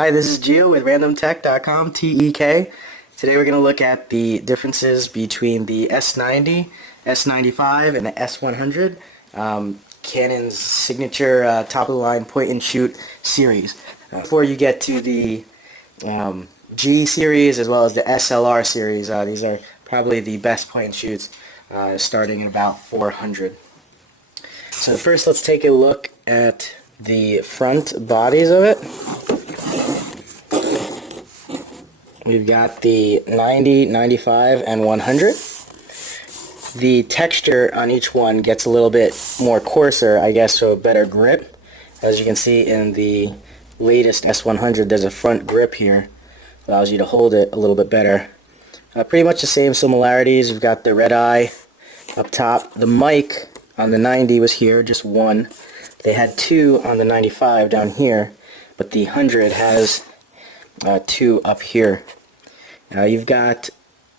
Hi, this is Gio with randomtech.com, TEK. Today we're going to look at the differences between the S90, S95, and the S100, Canon's signature top-of-the-line point-and-shoot series. Before you get to the G series as well as the SLR series, these are probably the best point-and-shoots starting at about 400. So first let's take a look at the front bodies of it. We've got the 90, 95, and 100. The texture on each one gets a little bit more coarser, I guess, so a better grip. As you can see in the latest S100, there's a front grip here. Allows you to hold it a little bit better. Pretty much the same similarities. We've got the red eye up top. The mic on the 90 was here, just one. They had two on the 95 down here, but the 100 has two up here. You've got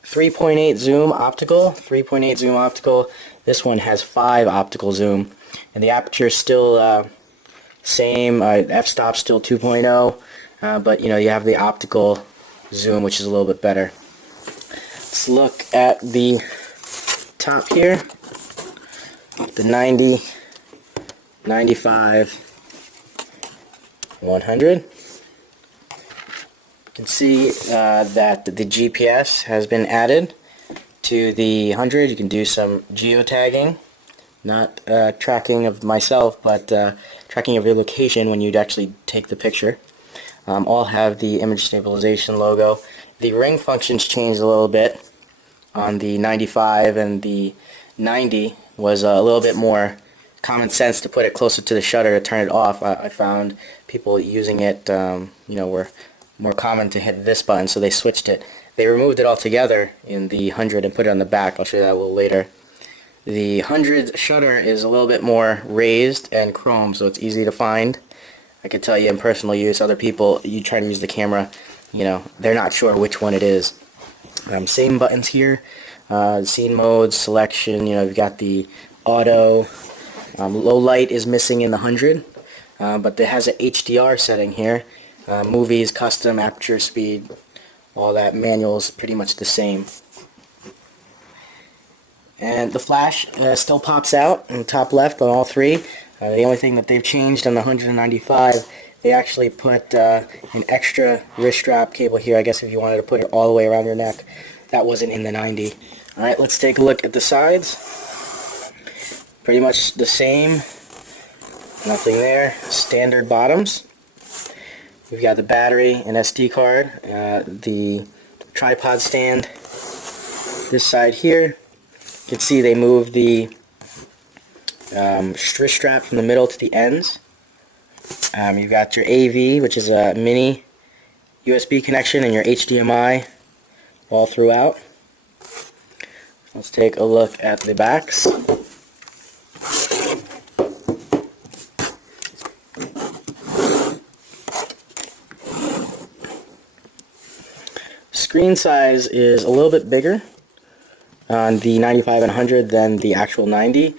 3.8 zoom optical, 3.8 zoom optical. This one has 5 optical zoom, and the aperture is still same. F-stop still 2.0, but you have the optical zoom, which is a little bit better. Let's look at the top here. The 90, 95, 100. You can see that the GPS has been added to the 100. You can do some geotagging, not tracking of myself, but tracking of your location when you'd actually take the picture. All have the image stabilization logo. The ring functions changed a little bit on the 95, and the 90 was a little bit more common sense to put it closer to the shutter to turn it off. I found people using it, were more common to hit this button, so they switched it. They removed it altogether in the 100 and put it on the back. I'll show you that a little later. The 100 shutter is a little bit more raised and chrome, so it's easy to find. I could tell you in personal use, other people, you try to use the camera, they're not sure which one it is. Same buttons here, scene modes, selection, you've got the auto. Low light is missing in the 100, but it has an HDR setting here. Movies, custom, aperture speed, all that manual is pretty much the same. And the flash still pops out in the top left on all three. The only thing that they've changed on the 195, they actually put an extra wrist strap cable here, I guess if you wanted to put it all the way around your neck. That wasn't in the 90. Alright, let's take a look at the sides. Pretty much the same. Nothing there. Standard bottoms. We've got the battery and SD card, the tripod stand. This side here, you can see they moved the wrist strap from the middle to the ends. You've got your AV, which is a mini USB connection, and your HDMI all throughout. Let's take a look at the backs. Screen size is a little bit bigger on the 95 and 100 than the actual 90.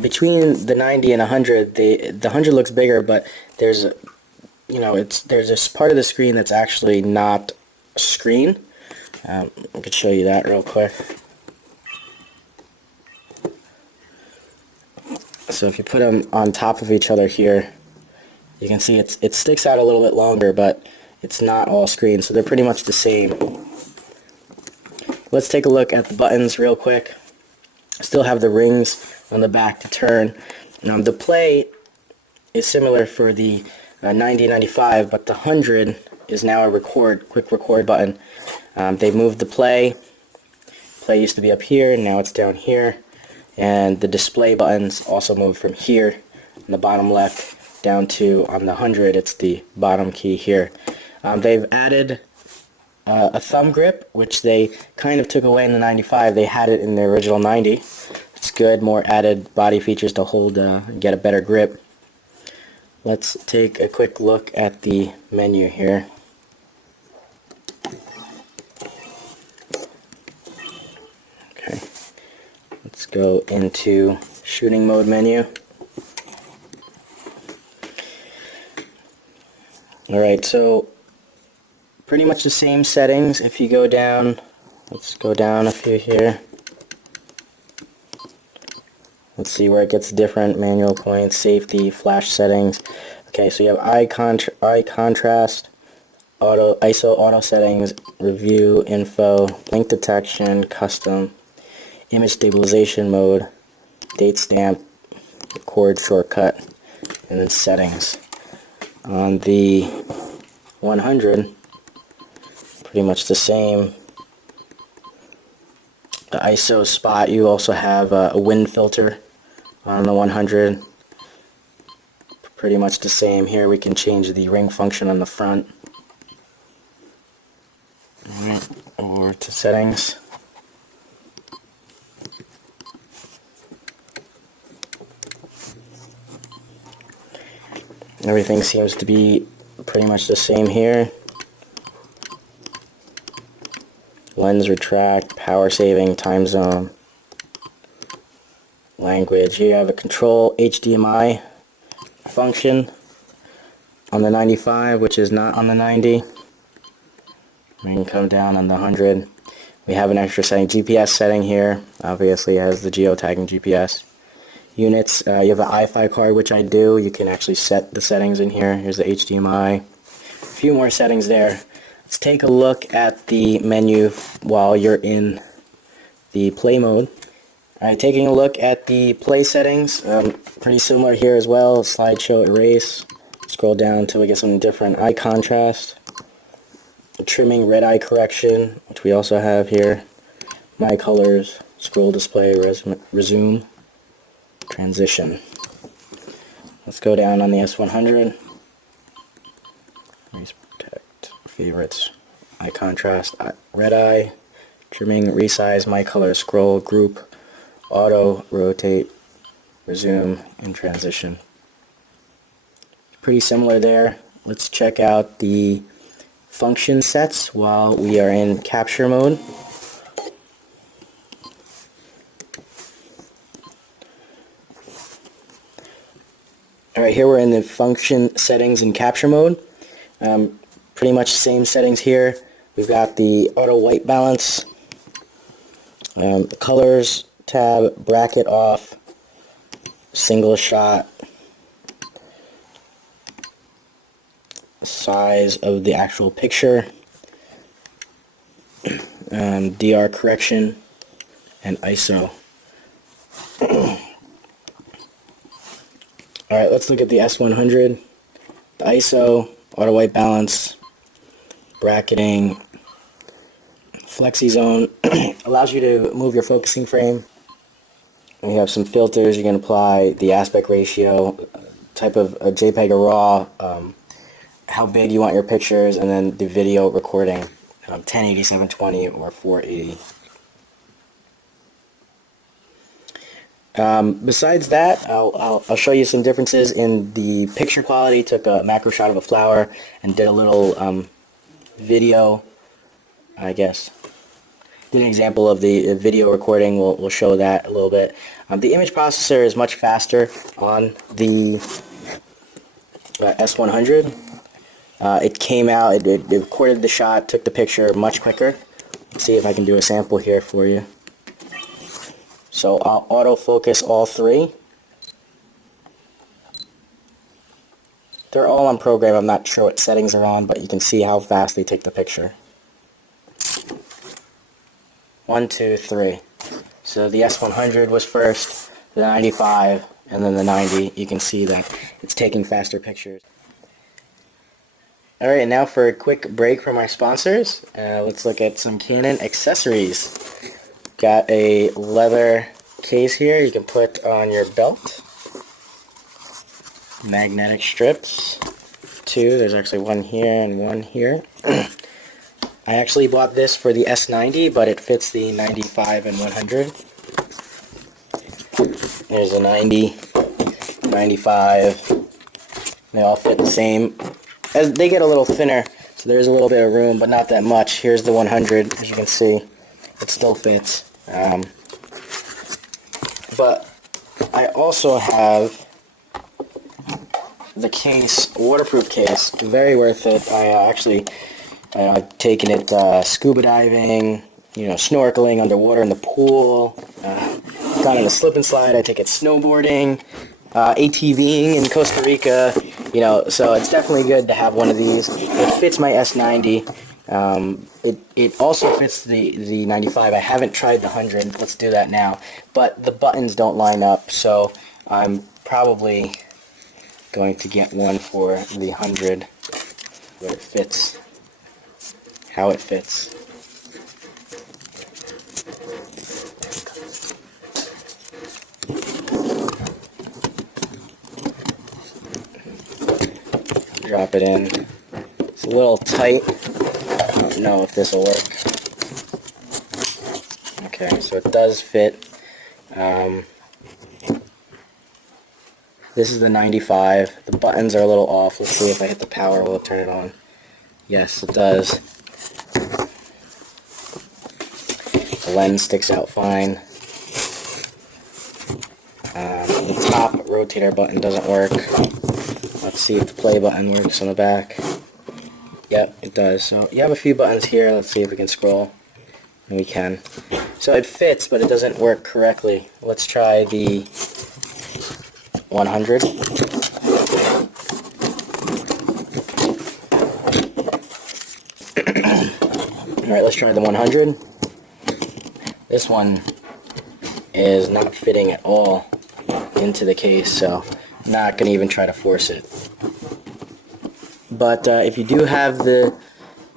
Between the 90 and 100, the 100 looks bigger, but there's there's a part of the screen that's actually not a screen. I could show you that real quick. So if you put them on top of each other here, you can see it sticks out a little bit longer, but it's not all screen, so they're pretty much the same. Let's take a look at the buttons real quick. Still have the rings on the back to turn. The play is similar for the 90, 95, but the 100 is now a quick record button. They moved the play. Play used to be up here, now it's down here. And the display buttons also moved from here on the bottom left down to, on the 100, it's the bottom key here. They've added a thumb grip, which they kind of took away in the 95. They had it in the original 90. It's good, more added body features to hold, get a better grip. Let's take a quick look at the menu here. Okay, let's go into shooting mode menu. Alright, so pretty much the same settings. If you go down, let's go down a few here. Let's see where it gets different. Manual points, safety, flash settings. Okay, so you have eye contrast, ISO auto settings, review, info, link detection, custom, image stabilization mode, date stamp, record shortcut, and then settings. On the 100, pretty much the same. The ISO spot, you also have a wind filter on the 100. Pretty much the same. Here we can change the ring function on the front. Alright, over to settings. Everything seems to be pretty much the same here. Lens retract, power saving, time zone, language. Here you have a control HDMI function on the 95, which is not on the 90. We can come down on the 100. We have an extra setting, GPS setting here. Obviously it has the geotagging GPS. Units, you have an iFi card, which I do. You can actually set the settings in here. Here's the HDMI. A few more settings there. Let's take a look at the menu while you're in the play mode. Alright, taking a look at the play settings. Pretty similar here as well. Slideshow, erase. Scroll down until we get something different. Eye contrast. Trimming, red eye correction, which we also have here. My colors. Scroll display, resume. Transition. Let's go down on the S100. Erase, protect, favorites, eye contrast, red eye, trimming, resize, my color, scroll, group, auto, rotate, resume, and transition. Pretty similar there. Let's check out the function sets while we are in capture mode. Alright, here we're in the function settings and capture mode. Pretty much same settings here. We've got the auto white balance, colors tab, bracket off, single shot, size of the actual picture, DR correction, and ISO. Alright, let's look at the S100. The ISO, auto white balance, bracketing, flexi zone allows you to move your focusing frame. We have some filters. You can apply the aspect ratio, type of a JPEG or RAW, how big you want your pictures, and then the video recording, 1080, 720, or 480. Besides that, I'll show you some differences in the picture quality. Took a macro shot of a flower and did a little video, I guess. Did an example of the video recording. We'll show that a little bit. The image processor is much faster on the S100. It came out, it recorded the shot, took the picture much quicker. Let's see if I can do a sample here for you. So I'll autofocus all three. They're all on program. I'm not sure what settings are on, but you can see how fast they take the picture. 1, 2, 3. So the S100 was first, the 95, and then the 90. You can see that it's taking faster pictures. Alright, now for a quick break from our sponsors. Let's look at some Canon accessories. Got a leather case here you can put on your belt. Magnetic strips. 2. There's actually one here and one here. I actually bought this for the S90, but it fits the 95 and 100. There's a 90, 95. They all fit the same. As they get a little thinner, so there's a little bit of room, but not that much. Here's the 100, as you can see. It still fits. But I also have the case, waterproof case, very worth it. I've taken it scuba diving, snorkeling underwater in the pool, gone on a slip and slide. I take it snowboarding, ATVing in Costa Rica, so it's definitely good to have one of these. It fits my S90. It also fits the 95. I haven't tried the 100. Let's do that now. But the buttons don't line up, so I'm probably going to get one for the 100 where it fits, how it fits. Drop it in. It's a little tight. I don't know if this will work. Okay, so it does fit. This is the 95. The buttons are a little off. Let's see if I hit the power, will it turn it on? Yes, it does. The lens sticks out fine. The top rotator button doesn't work. Let's see if the play button works on the back. Yep, it does. So you have a few buttons here. Let's see if we can scroll. And we can. So it fits, but it doesn't work correctly. Let's try the 100. Alright, let's try the 100. This one is not fitting at all into the case, so I'm not going to even try to force it. But if you do have the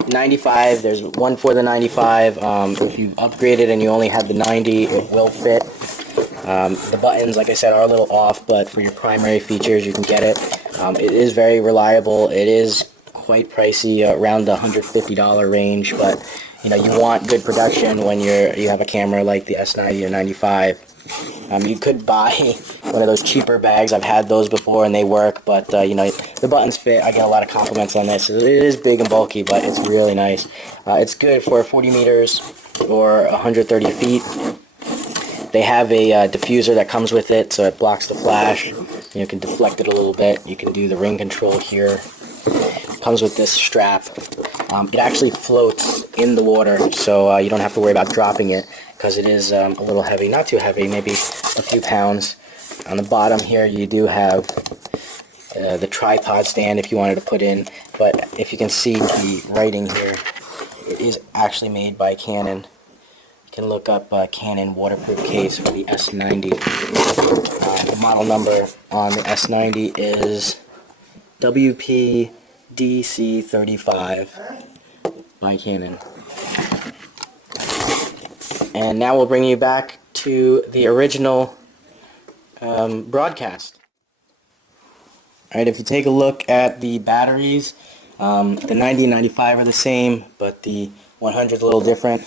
95, there's one for the 95. If you've upgraded and you only have the 90, it will fit. The buttons, like I said, are a little off, but for your primary features, you can get it. It is very reliable. It is quite pricey, around the $150 range, but you want good production when you have a camera like the S90 or 95. You could buy one of those cheaper bags. I've had those before and they work, but the buttons fit. I get a lot of compliments on this. It is big and bulky, but it's really nice. It's good for 40 meters or 130 feet. They have a diffuser that comes with it, so it blocks the flash. You can deflect it a little bit. You can do the ring control here. It comes with this strap. It actually floats in the water, so you don't have to worry about dropping it, because it is a little heavy. Not too heavy, maybe a few pounds. On the bottom here you do have the tripod stand if you wanted to put in, but if you can see the writing here, it is actually made by Canon. You can look up Canon waterproof case for the S90. The model number on the S90 is WPDC35 by Canon. And now we'll bring you back to the original broadcast. Alright, if you take a look at the batteries, the 90 and 95 are the same, but the 100 is a little different.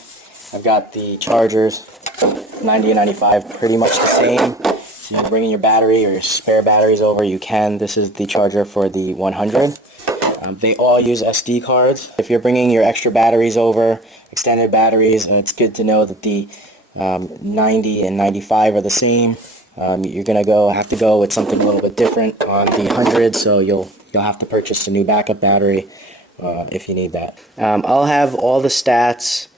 I've got the chargers, 90 and 95 pretty much the same. If you're bringing your battery or your spare batteries over, you can. This is the charger for the 100. They all use SD cards. If you're bringing your extra batteries over, extended batteries, it's good to know that the 90 and 95 are the same. You're gonna have to go with something a little bit different on the 100, so you'll have to purchase a new backup battery if you need that. I'll have all the stats,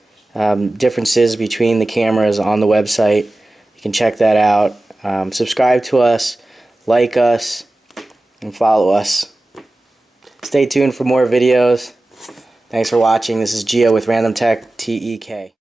differences between the cameras on the website. You can check that out. Subscribe to us, like us, and follow us. Stay tuned for more videos. Thanks for watching. This is Gio with Random Tech TEK.